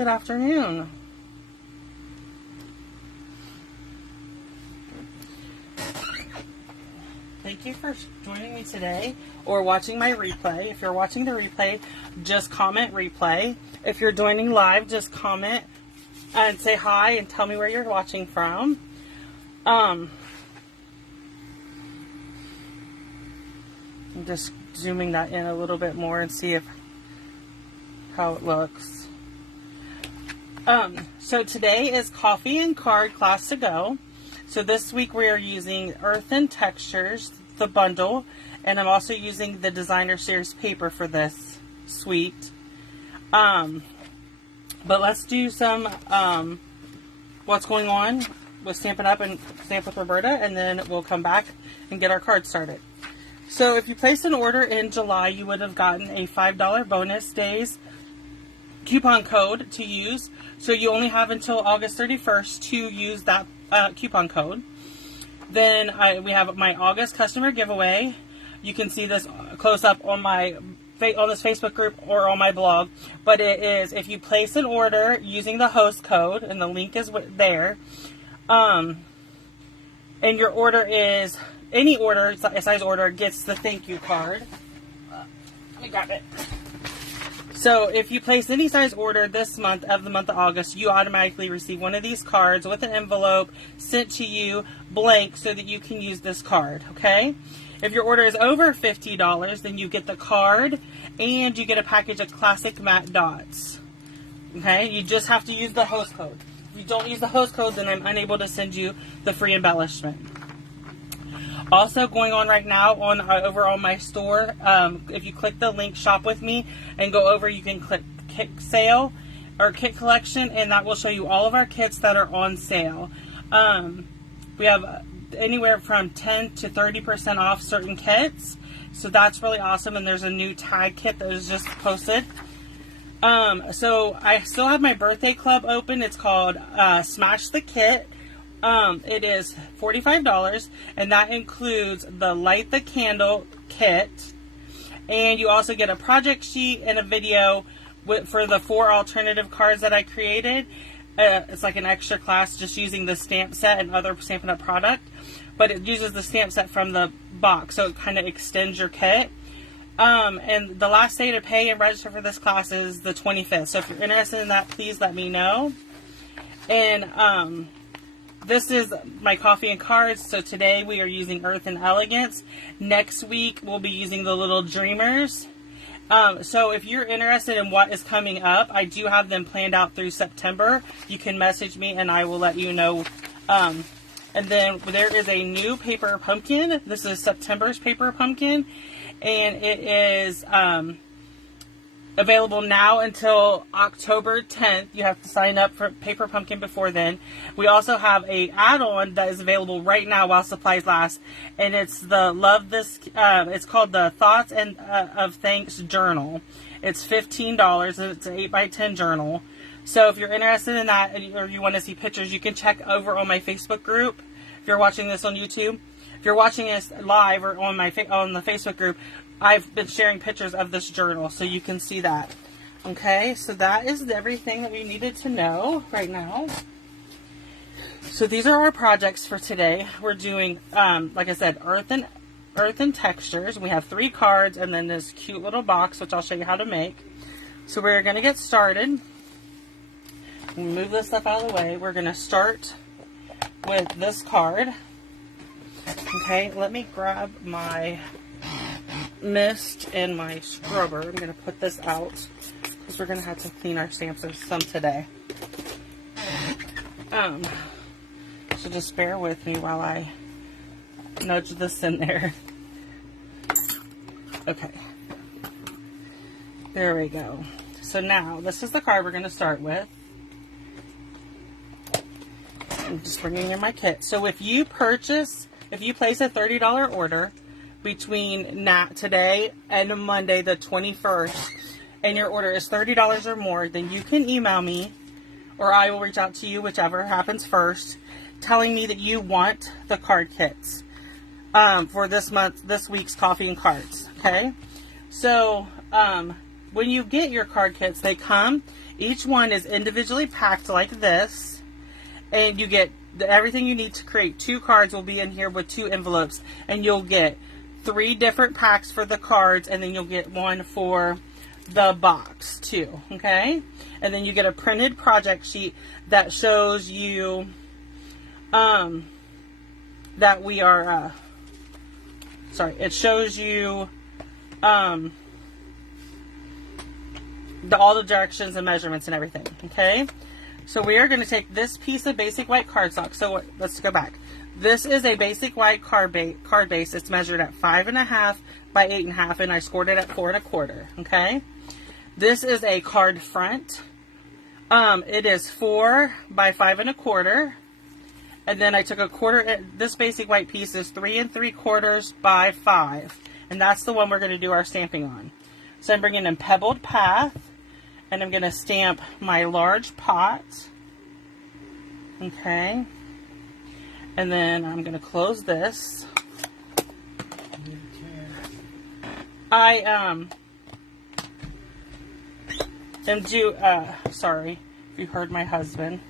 Good afternoon. Thank you for joining me today or watching my replay. If you're watching the replay, just comment replay. If you're joining live, just comment and say hi and tell me where you're watching from. I'm just zooming that in a little bit more and see how it looks. So today is Coffee and Card Class to Go. So this week we are using Earthen Textures, the bundle, and I'm also using the Designer Series paper for this suite. But let's do some what's going on with Stampin' Up and Stamp with Roberta, and then we'll come back and get our card started. So if you placed an order in July, you would have gotten a $5 bonus days coupon code to use. So you only have until August 31st to use that coupon code. Then we have my August customer giveaway. You can see this close up on this Facebook group or on my blog. But it is, if you place an order using the host code, and the link is there, and your order is, any order, size order, gets the thank you card. Let me grab it. So if you place any size order this month of the month of August, you automatically receive one of these cards with an envelope sent to you blank so that you can use this card, okay? If your order is over $50, then you get the card and you get a package of classic matte dots, okay? You just have to use the host code. If you don't use the host code, then I'm unable to send you the free embellishment. Also going on right now over on my store, if you click the link shop with me and go over, you can click kit sale or kit collection, and that will show you all of our kits that are on sale. We have anywhere from 10 to 30% off certain kits, so that's really awesome. And there's a new tag kit that was just posted. So I still have my birthday club open. It's called Smash the Kit. It is $45, and that includes the Light the Candle kit, and you also get a project sheet and a video for the 4 alternative cards that I created. It's like an extra class just using the stamp set and other Stampin' Up product, but it uses the stamp set from the box, so it kind of extends your kit. And the last day to pay and register for this class is the 25th, so if you're interested in that, please let me know. And this is my coffee and cards. So today we are using Earth and Elegance. Next week we'll be using the Little Dreamers. So if you're interested in what is coming up, I do have them planned out through September. You can message me and I will let you know. And then there is a new paper pumpkin. This is September's paper pumpkin, and it is available now until October 10th. You have to sign up for Paper Pumpkin before then. We also have a add-on that is available right now while supplies last, and it's the it's called the Thoughts and of Thanks Journal. It's $15, and it's an 8x10 journal. So if you're interested in that, or you want to see pictures, you can check over on my Facebook group. If you're watching this on YouTube, if you're watching this live or on the Facebook group, I've been sharing pictures of this journal, so you can see that. Okay, so that is everything that we needed to know right now. So these are our projects for today. We're doing, like I said, Earthen Textures. We have 3 cards and then this cute little box, which I'll show you how to make. So we're going to get started. Move this stuff out of the way. We're going to start with this card. Okay, let me grab my mist and my scrubber. I'm going to put this out because we're going to have to clean our stamps some today. So just bear with me while I nudge this in there. Okay. There we go. So now, this is the card we're going to start with. I'm just bringing in my kit. So if you place a $30 order between today and Monday the 21st, and your order is $30 or more, then you can email me, or I will reach out to you, whichever happens first, telling me that you want the card kits for this week's coffee and cards. Okay, so when you get your card kits, they come Each one is individually packed like this, and you get everything you need to create 2 cards will be in here with 2 envelopes, and you'll get 3 different packs for the cards, and then you'll get 1 for the box too, okay? And then you get a printed project sheet that shows you that we are it shows you all the directions and measurements and everything, okay? So we are going to take this piece of basic white cardstock. So let's go back. This is a basic white card base. It's measured at 5.5 by 8.5, and I scored it at 4 1/4. Okay. This is a card front. It is 4 by 5 1/4, and then I took a quarter. This basic white piece is 3 3/4 by 5, and that's the one we're going to do our stamping on. So I'm bringing in pebbled path, and I'm going to stamp my large pot. Okay. And then I'm going to close this. I am due, sorry if you heard my husband.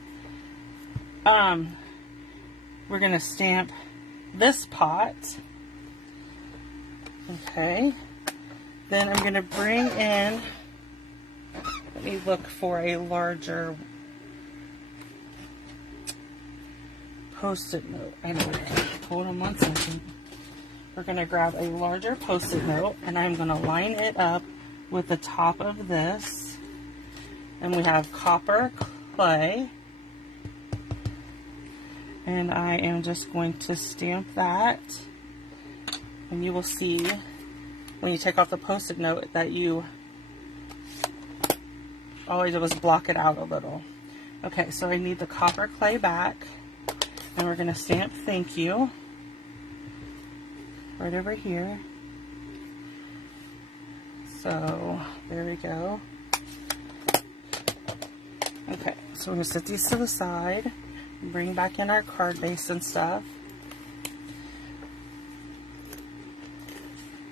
We're going to stamp this pot. Okay. Then I'm going to bring in, let me look for a larger Post-it note. I know. Hold on 1 second. We're going to grab a larger Post-it note, and I'm going to line it up with the top of this. And we have copper clay. And I am just going to stamp that. And you will see when you take off the Post-it note that you all I did was block it out a little. Okay, so I need the copper clay back. And we're going to stamp thank you right over here. So there we go. Okay, so we're going to set these to the side and bring back in our card base and stuff.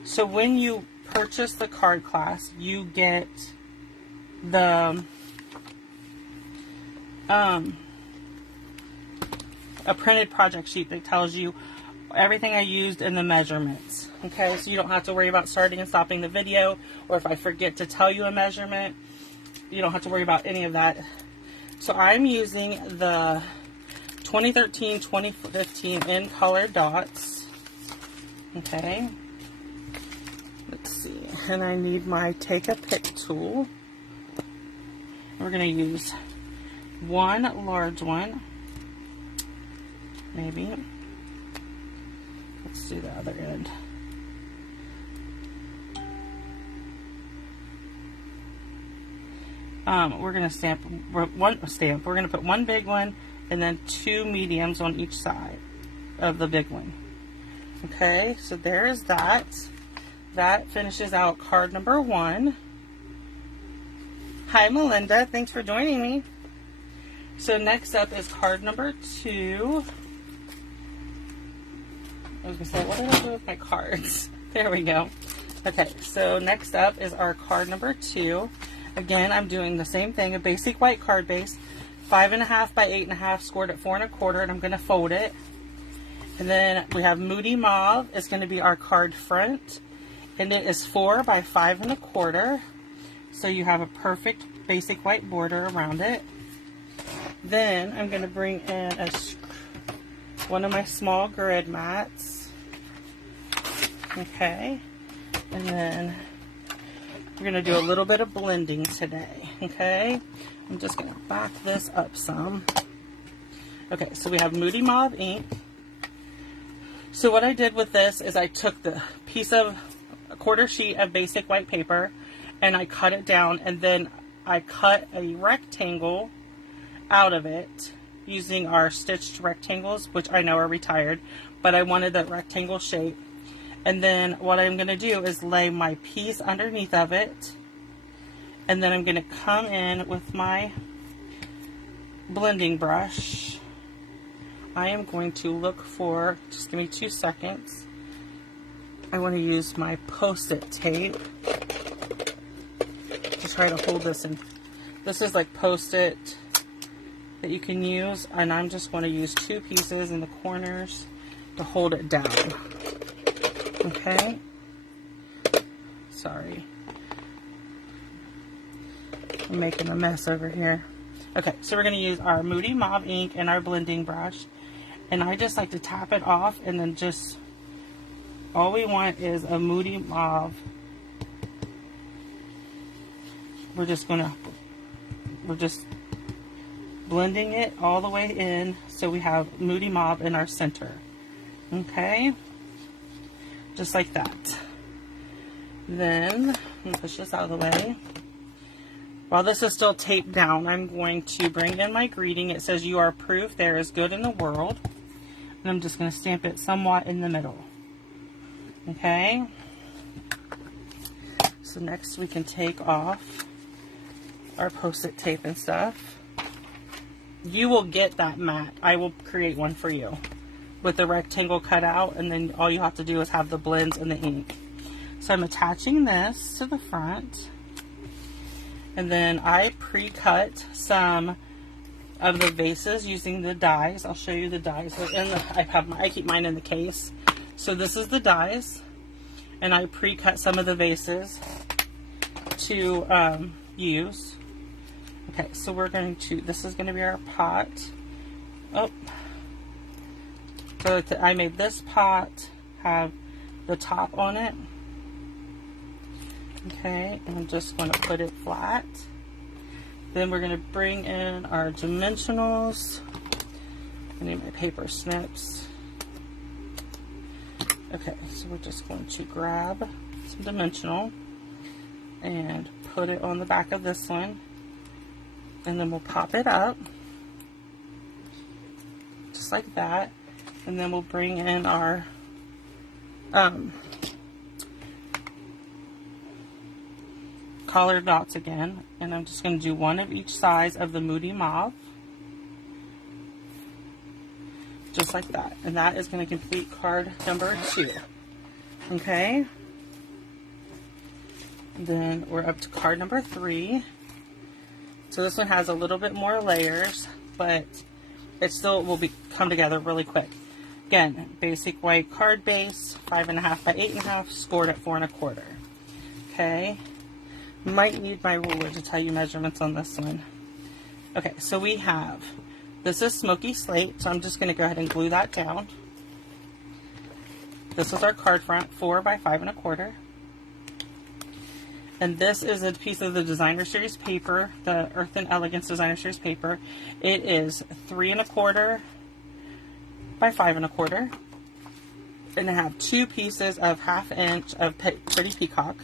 So when you purchase the card class, you get the a printed project sheet that tells you everything I used and the measurements. Okay, so you don't have to worry about starting and stopping the video, or if I forget to tell you a measurement, you don't have to worry about any of that. So I'm using the 2013-2015 in color dots. Okay, let's see, and I need my take a pick tool. We're going to use one large one. Maybe. Let's do the other end. We're going to stamp one stamp. We're going to put one big one and then 2 mediums on each side of the big one. Okay, so there is that. That finishes out card number 1. Hi, Melinda. Thanks for joining me. So next up is card number 2. I was going to say, what did I do with my cards? There we go. Okay, so next up is our card number 2. Again, I'm doing the same thing, a basic white card base, 5.5 by 8.5, scored at 4 1/4, and I'm going to fold it. And then we have Moody Mauve. It's going to be our card front, and it is 4 by 5 1/4. So you have a perfect basic white border around it. Then I'm going to bring in one of my small grid mats. Okay. And then we're going to do a little bit of blending today. Okay. I'm just going to back this up some. Okay, so we have Moody Mauve ink. So what I did with this is I took the piece of a 1/4 sheet of basic white paper and I cut it down, and then I cut a rectangle out of it using our stitched rectangles, which I know are retired, but I wanted that rectangle shape. And then what I'm going to do is lay my piece underneath of it, and then I'm going to come in with my blending brush. I am going to look for, just give me 2 seconds, I want to use my Post-it tape to try to hold this This is like Post-it that you can use, and I'm just going to use 2 pieces in the corners to hold it down. Okay. Sorry. I'm making a mess over here. Okay, so we're going to use our Moody Mauve ink and our blending brush. And I just like to tap it off, and then just, all we want is a Moody Mauve. We're just blending it all the way in so we have Moody Mauve in our center. Okay? Just like that. Then, let me push this out of the way. While this is still taped down, I'm going to bring in my greeting. It says, "You are proof there is good in the world." And I'm just going to stamp it somewhat in the middle. Okay? So next we can take off our Post-it tape and stuff. You will get that mat. I will create one for you with the rectangle cut out, and then all you have to do is have the blends and the ink. So I'm attaching this to the front. And then I pre-cut some of the vases using the dies. I'll show you the dies. I keep mine in the case. So this is the dies, and I pre-cut some of the vases to use. Okay, so this is going to be our pot. Oh, so I made this pot have the top on it. Okay, and I'm just going to put it flat. Then we're going to bring in our dimensionals. I need my paper snips. Okay, so we're just going to grab some dimensional and put it on the back of this one. And then we'll pop it up. Just like that. And then we'll bring in our colored dots again, and I'm just going to do one of each size of the Moody Mauve, just like that, and that is going to complete card number 2. Okay, then we're up to card number 3. So this one has a little bit more layers, but it still will come together really quick. Again, basic white card base, 5.5 by 8.5, scored at 4 1/4. Okay. Might need my ruler to tell you measurements on this one. Okay, so we have, this is Smoky Slate, so I'm just going to go ahead and glue that down. This is our card front, 4 by 5 1/4. And this is a piece of the Designer Series paper, the Earthen Elegance Designer Series paper. It is 3 1/4 by 5 1/4. And I have 2 pieces of 1/2 inch of Pretty Peacock.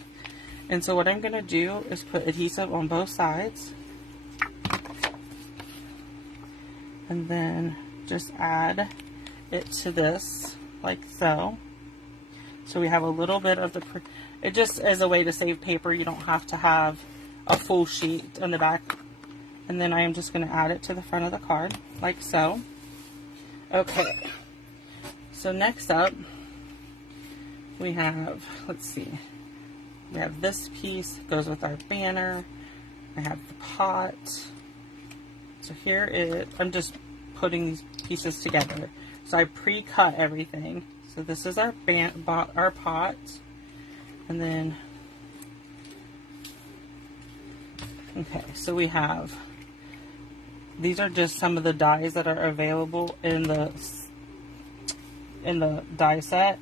And so what I'm going to do is put adhesive on both sides. And then just add it to this, like so. So we have a little bit of it just is a way to save paper. You don't have to have a full sheet on the back. And then I am just going to add it to the front of the card, like so. Okay. So next up, we have, let's see. We have this piece that goes with our banner. I have the pot. So here is, I'm just putting these pieces together. So I pre-cut everything. So this is our pot. And then, okay, so we have, these are just some of the dies that are available in the die set.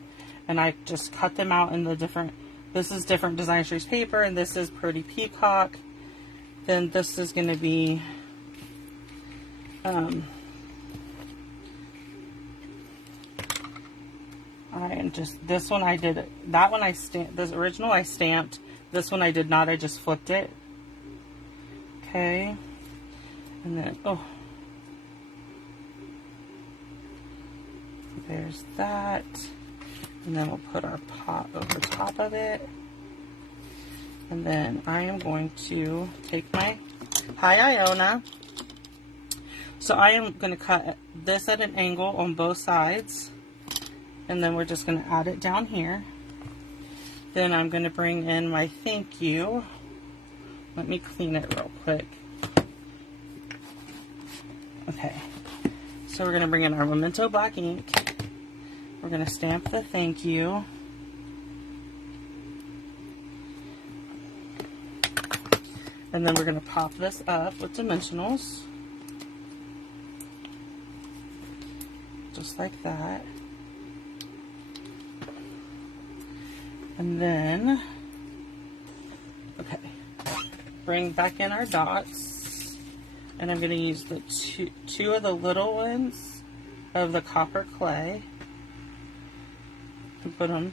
And I just cut them out in the different, this is different Designer Series paper, and this is Pretty Peacock. Then this is going to be this one I did, that one I stamped, this original I stamped, this one I did not, I just flipped it. Okay, and then, oh, there's that. And then we'll put our pot over top of it. And then I am going to take my Hi Iona. So I am going to cut this at an angle on both sides. And then we're just going to add it down here. Then I'm going to bring in my thank you. Let me clean it real quick. Okay, so we're going to bring in our Memento black ink. We're going to stamp the thank you. And then we're going to pop this up with dimensionals. Just like that. And then, okay, bring back in our dots. And I'm going to use the two of the little ones of the copper clay. And put them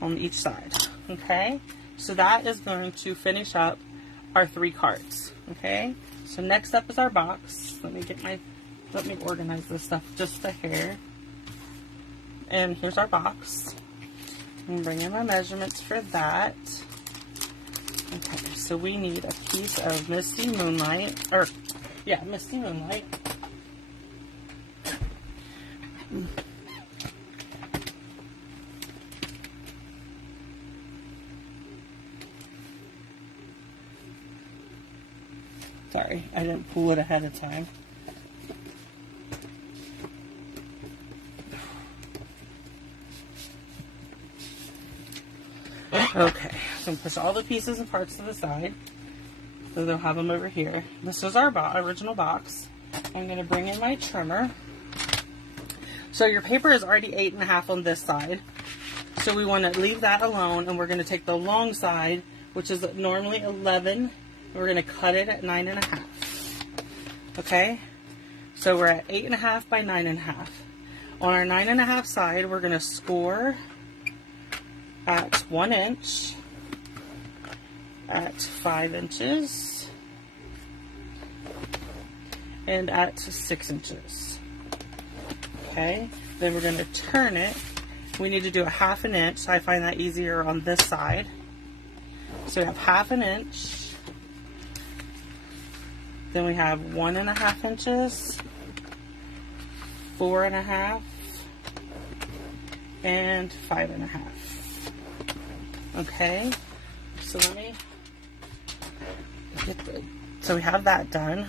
on each side. Okay? So that is going to finish up our 3 cards. Okay? So next up is our box. Let me organize this stuff just a hair. And here's our box. I'm bring in my measurements for that. Okay, so we need a piece of Misty Moonlight, Misty Moonlight. Sorry, I didn't pull it ahead of time. Okay, so push all the pieces and parts to the side. So they'll have them over here. This is our original box. I'm going to bring in my trimmer. So your paper is already 8.5 on this side. So we want to leave that alone, and we're going to take the long side, which is normally 11, and we're going to cut it at 9.5. Okay? So we're at 8.5 by 9.5. On our 9.5 side, we're going to score at 1 inch, at 5 inches, and at 6 inches. Okay, then we're going to turn it. We need to do a 1/2 inch, so I find that easier on this side. So we have 1/2 inch, then we have 1.5 inches, 4.5, and 5.5. Okay, so let me get so we have that done.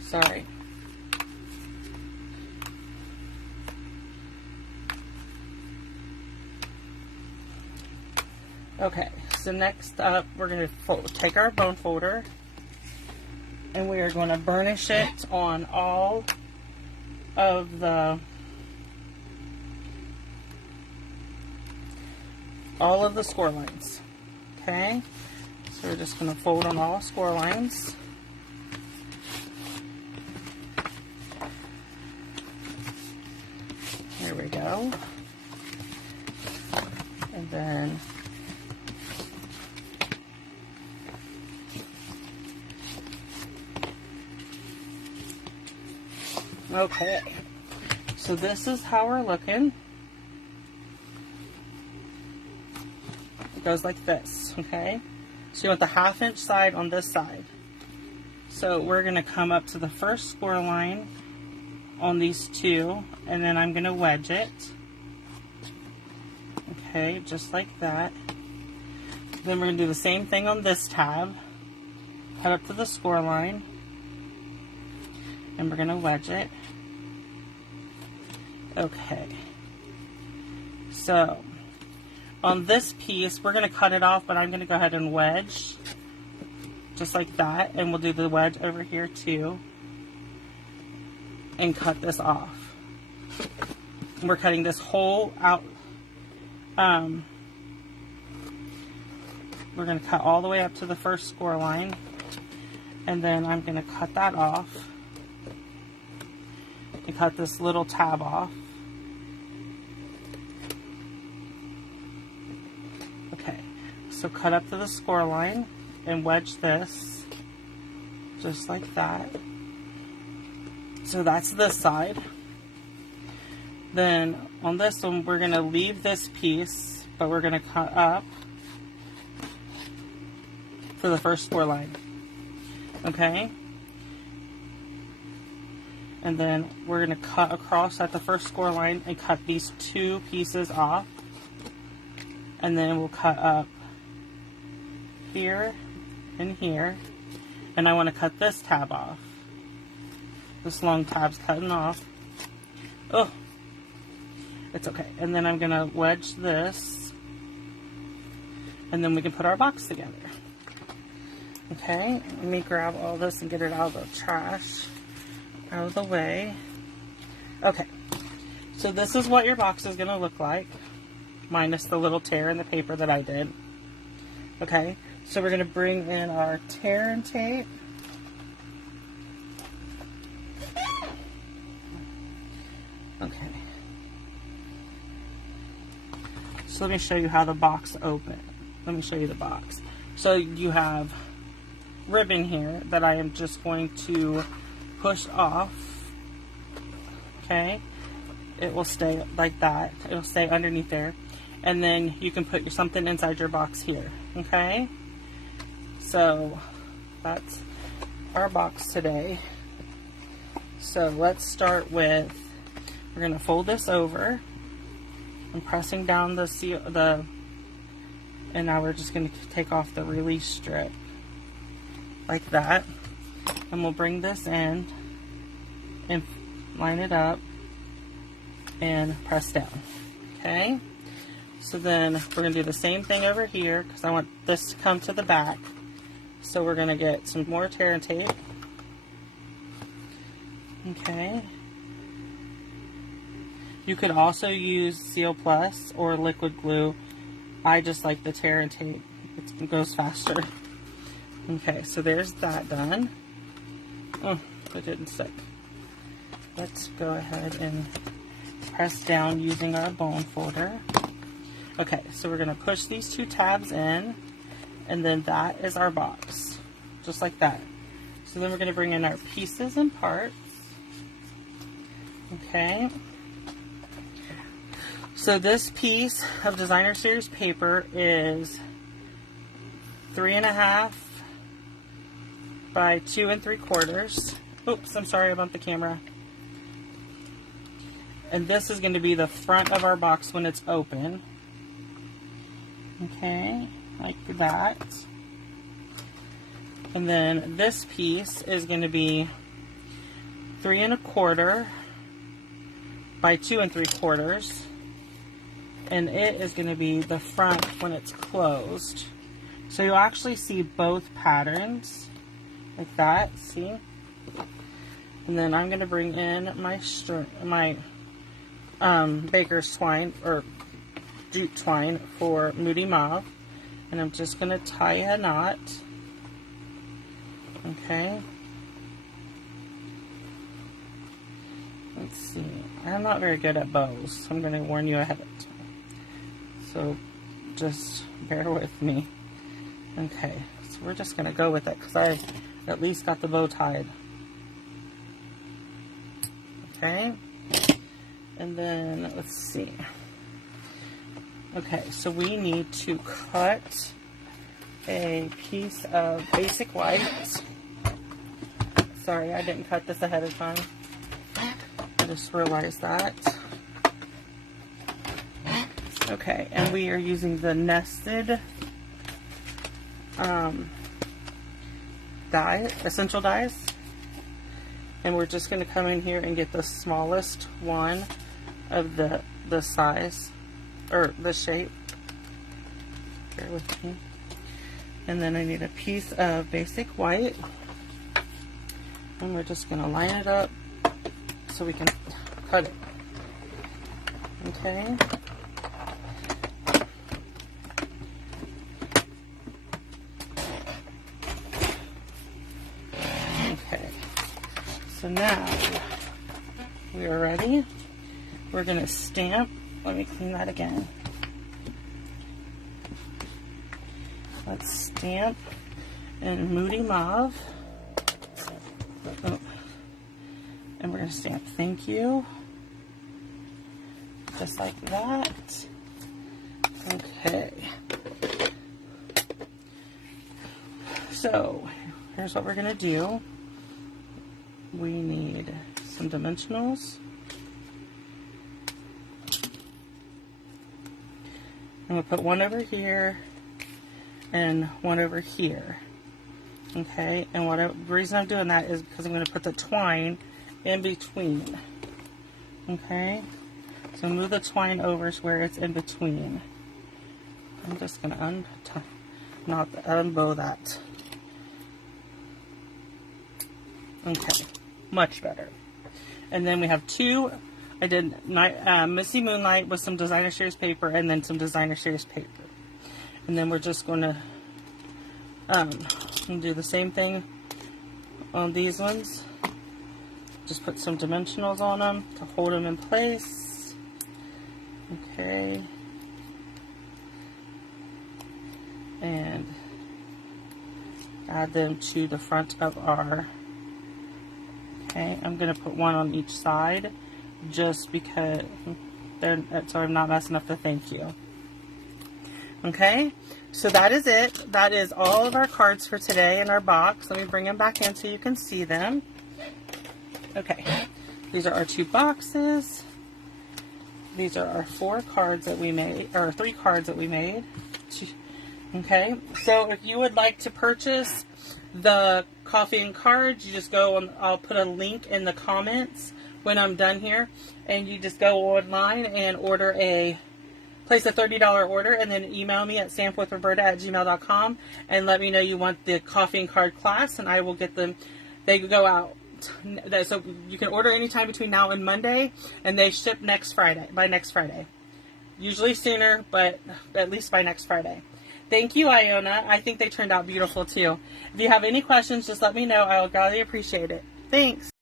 Sorry. Okay, so next up, we're going to take our bone folder, and we are going to burnish it on all of the score lines. Okay, so we're just going to fold on all score lines. There we go. And then okay, so this is how we're looking. It goes like this, okay? So you want the 1/2 inch side on this side. So we're going to come up to the first score line on these two, and then I'm going to wedge it. Okay, just like that. Then we're going to do the same thing on this tab. Cut up to the score line, and we're going to wedge it. Okay, so on this piece we're going to cut it off, but I'm going to go ahead and wedge just like that, and we'll do the wedge over here too and cut this off. We're cutting this whole out. We're going to cut all the way up to the first score line, and then I'm going to cut that off and cut this little tab off. Okay, so cut up to the score line and wedge this just like that. So that's this side. Then on this one we're going to leave this piece, but we're going to cut up for the first score line. Okay? And then we're going to cut across at the first score line and cut these two pieces off. And then we'll cut up here in here, and I want to cut this tab off. This long tab's cutting off. Oh, it's okay. And then I'm going to wedge this, and then we can put our box together. Okay, let me grab all this and get it out of the trash, out of the way. Okay, so this is what your box is going to look like, minus the little tear in the paper that I did. Okay, so we're going to bring in our tear and tape. Okay, so let me show you how the box opens. Let me show you the box. So you have ribbon here that I am just going to push off. Okay, it will stay like that. It'll stay underneath there, and then you can put something inside your box here. Okay, so that's our box today. So let's start with, we're going to fold this over. I'm pressing down the seal, and now we're just going to take off the release strip like that, and we'll bring this in and line it up and press down. Okay, so then we're going to do the same thing over here because I want this to come to the back. So we're going to get some more tear and tape. Okay, you could also use Seal Plus or liquid glue. I just like the tear and tape, it goes faster. Okay, so there's that done. Oh, it didn't stick. Let's go ahead and press down using our bone folder. Okay, so we're going to push these two tabs in, and then that is our box, just like that. So then we're going to bring in our pieces and parts. Okay. So this piece of Designer Series paper is 3.5 by 2 3/4. Oops, I'm sorry about the camera. And this is going to be the front of our box when it's open. Okay, like that. And then this piece is going to be 3 1/4 by 2 3/4. And it is going to be the front when it's closed. So you'll actually see both patterns like that, see? And then I'm going to bring in my baker's twine or jute twine for Moody Mauve, and I'm just going to tie a knot. Okay. Let's see. I'm not very good at bows, so I'm going to warn you ahead of time. So just bear with me. Okay, so we're just going to go with it because I at least got the bow tied. Okay, and then let's see. Okay, so we need to cut a piece of basic white. Sorry, I didn't cut this ahead of time. I just realized that. Okay, and we are using the nested essential dyes, and we're just going to come in here and get the smallest one of the size or the shape. Bear with me. And then I need a piece of basic white, and we're just going to line it up so we can cut it. Okay. So now we are ready. We're going to stamp. Let me clean that again. Let's stamp in Moody Mauve. Oh. And we're going to stamp thank you. Just like that. Okay. So here's what we're going to do. We need some dimensionals. I'm going to put one over here and one over here. Okay, and the reason I'm doing that is because I'm going to put the twine in between. Okay, so move the twine over to where it's in between. I'm just going to unbow that. Okay, much better. And then we have two. I did Missy Moonlight with some designer series paper and then some designer series paper. And then we're just going to do the same thing on these ones. Just put some dimensionals on them to hold them in place. Okay. And add them to the front of our, okay, I'm going to put one on each side just because so I'm not messing up the thank you. Okay, so that is it. That is all of our cards for today in our box. Let me bring them back in so you can see them. Okay, these are our 2 boxes. These are our 4 cards that we made, or 3 cards that we made. Okay, so if you would like to purchase the coffee and cards, you just go on, I'll put a link in the comments when I'm done here, and you just go online and place a $30 order, and then email me at samwithroberta@gmail.com and let me know you want the coffee and card class, and I will get them. They go out. So you can order anytime between now and Monday, and they ship by next Friday. Usually sooner, but at least by next Friday. Thank you, Iona. I think they turned out beautiful too. If you have any questions, just let me know. I will gladly appreciate it. Thanks.